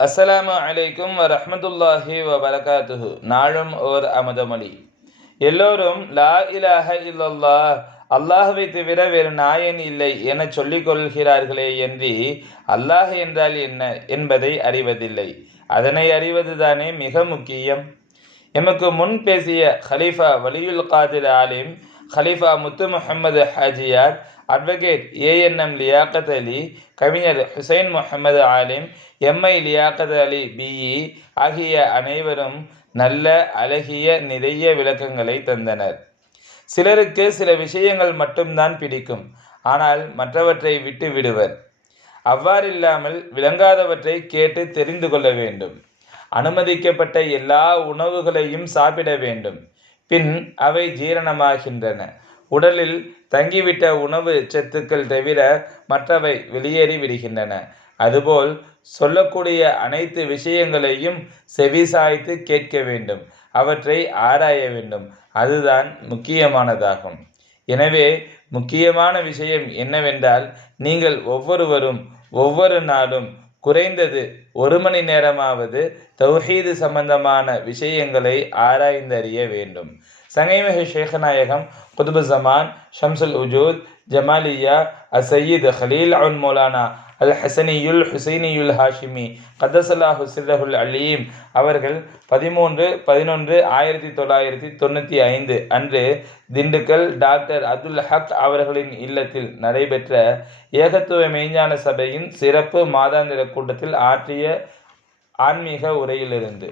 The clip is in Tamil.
அஸ்ஸலாமு அலைக்கும் வரஹ்மத்துல்லாஹி வபரகாத்துஹு. நாளும் ஓர் அமுதமொழி. எல்லோரும் லா இலாஹ இல்லல்லாஹ், அல்லாஹ்வை தவிர வேறு நாயன் இல்லை என சொல்லிக் கொள்கிறார்களே என்று அல்லாஹ் என்றால் என்ன என்பதை அறிவதில்லை. அதனை அறிவதுதானே மிக முக்கியம். எமக்கு முன் பேசிய ஹலீஃபா வலியுல் காதிர் ஆலிம், ஹலீஃபா முத்து முஹம்மது ஹாஜியார், அட்வொகேட் ஏஎன்எம் லியாக்கத் அலி, கவிஞர் ஹுசைன் முஹம்மது ஆலிம், எம்ஐ லியாக்கத் அலி பிஇ ஆகிய அனைவரும் நல்ல அழகிய நிறைய விளக்கங்களை தந்தனர். சிலருக்கு சில விஷயங்கள் மட்டும்தான் பிடிக்கும், ஆனால் மற்றவற்றை விட்டு விடுவர். அவ்வாறில்லாமல் விளங்காதவற்றை கேட்டு தெரிந்து கொள்ள வேண்டும். அனுமதிக்கப்பட்ட எல்லா உணவுகளையும் சாப்பிட வேண்டும். பின் அவை ஜீரணமாகின்றன. உடலில் தங்கிவிட்ட உணவு சத்துக்கள் தவிர மற்றவை வெளியேறி விடுகின்றன. அதுபோல் சொல்லக்கூடிய அனைத்து விஷயங்களையும் செவிசாய்த்து கேட்க வேண்டும். அவற்றை ஆராய வேண்டும். அதுதான் முக்கியமானதாகும். எனவே முக்கியமான விஷயம் என்னவென்றால், நீங்கள் ஒவ்வொருவரும் ஒவ்வொரு நாளும் குறைந்தது 1 மணி நேரமாவது தௌஹீது சம்பந்தமான விஷயங்களை ஆராய்ந்தறிய வேண்டும். சங்கைமிகு ஷேഖநாயகம் குதுபு ஜமான் ஷம்சுல் உஜூத் ஜமாலியா அசையீத் ஹலீல் அன் மௌலானா அல் ஹசனியுல் ஹுசைனியுல் ஹாஷிமி கத்தசல்லாஹு சிர்ரஹுல் அலீம் அவர்கள் 13/11/1995 அன்று திண்டுக்கல் டாக்டர் அப்துல் ஹக் அவர்களின் இல்லத்தில் நடைபெற்ற ஏகத்துவ மெய்ஞான சபையின் சிறப்பு மாதாந்திர கூட்டத்தில் ஆற்றிய ஆன்மீக உரையிலிருந்து